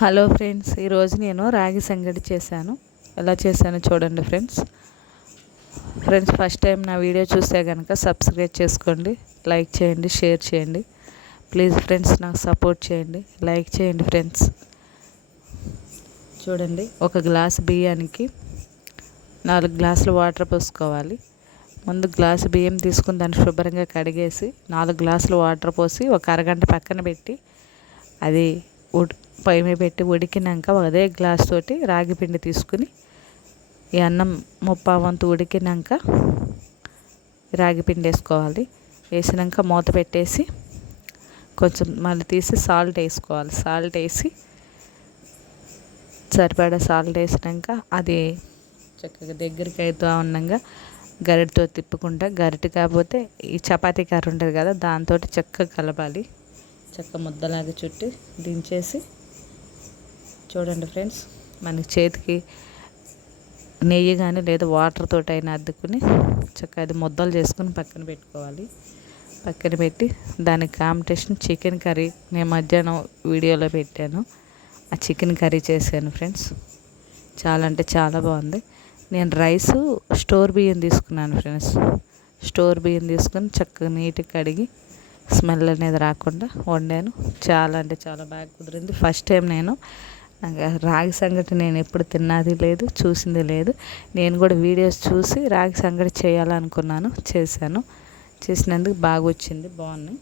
Hello friends, ఈరోజు నేను రాగి సంగటి చేశాను. ఎలా చేశానో చూడండి ఫ్రెండ్స్. ఫస్ట్ టైం నా వీడియో చూస్తే కనుక సబ్స్క్రైబ్ చేసుకోండి, లైక్ చేయండి, షేర్ చేయండి. ప్లీజ్ ఫ్రెండ్స్, నాకు సపోర్ట్ చేయండి, లైక్ చేయండి ఫ్రెండ్స్. చూడండి, ఒక గ్లాసు బియ్యానికి 4 గ్లాసులు వాటర్ పోసుకోవాలి. ముందు గ్లాసు బియ్యం తీసుకుని దాన్ని శుభ్రంగా కడిగేసి 4 గ్లాసులు వాటర్ పోసి ఒక అరగంట పక్కన పెట్టి అది పొయ్యి మీద పెట్టి ఉడికినాక అదే గ్లాస్ తోటి రాగి పిండి తీసుకుని ఈ అన్నం ముప్పావు వంతు ఉడికినాక రాగి పిండి వేసుకోవాలి. వేసినాక మూత పెట్టేసి కొంచెం మళ్ళీ తీసి సాల్ట్ వేసుకోవాలి. సాల్ట్ వేసి సరిపడా సాల్ట్ వేసినాక అది చక్కగా దగ్గరికి అవుతూ ఉండగా గరిటతో తిప్పుకుంటా, గరిటె కాకపోతే ఈ చపాతీ కర్ర ఉంటుంది కదా, దాంతో చక్కగా కలపాలి. చక్క ముద్దలాగా చుట్టి దించేసి చూడండి ఫ్రెండ్స్, మనకి చేతికి నెయ్యి కానీ లేదా వాటర్ తోటి అయినా అద్దుకుని చక్కగా అది ముద్దలు చేసుకుని పక్కన పెట్టుకోవాలి. పక్కన పెట్టి దానికి కాంపిటీషన్ చికెన్ కర్రీ నేను మధ్యాహ్నం వీడియోలో పెట్టాను. ఆ చికెన్ కర్రీ చేశాను ఫ్రెండ్స్. చాలా అంటే చాలా బాగుంది. నేను రైసు స్టోర్ బియ్యం తీసుకున్నాను ఫ్రెండ్స్. స్టోర్ బియ్యం తీసుకొని చక్కగా నీట్గా కడిగి స్మెల్ అనేది రాకుండా వండాను. చాలా అంటే చాలా బాగా కుదిరింది. ఫస్ట్ టైం నేను రాగి సంగటి నేను ఎప్పుడు తిన్నది లేదు, చూసింది లేదు. నేను కూడా వీడియోస్ చూసి రాగి సంగటి చేయాలనుకున్నాను, చేశాను. చేసినందుకు బాగా వచ్చింది, బాగుంది.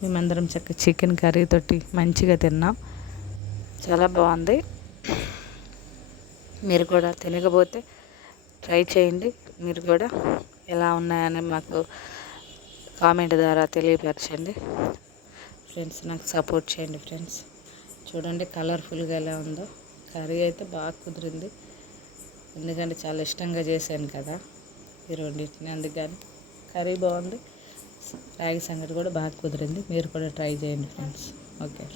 మేమందరం చక్కగా చికెన్ కర్రీ తోటి మంచిగా తిన్నాం. చాలా బాగుంది. మీరు కూడా తినకపోతే ట్రై చేయండి. మీరు కూడా ఎలా ఉన్నాయని మాకు కామెంట్ ద్వారా తెలియపరచండి ఫ్రెండ్స్. నాకు సపోర్ట్ చేయండి ఫ్రెండ్స్. చూడండి కలర్ఫుల్గా ఎలా ఉందో. కర్రీ అయితే బాగా కుదిరింది, ఎందుకంటే చాలా ఇష్టంగా చేశాను కదా ఈ రెండింటిని, అందుకని కర్రీ బాగుంది. రాగి సంగటి కూడా బాగా కుదిరింది. మీరు కూడా ట్రై చేయండి ఫ్రెండ్స్. ఓకే.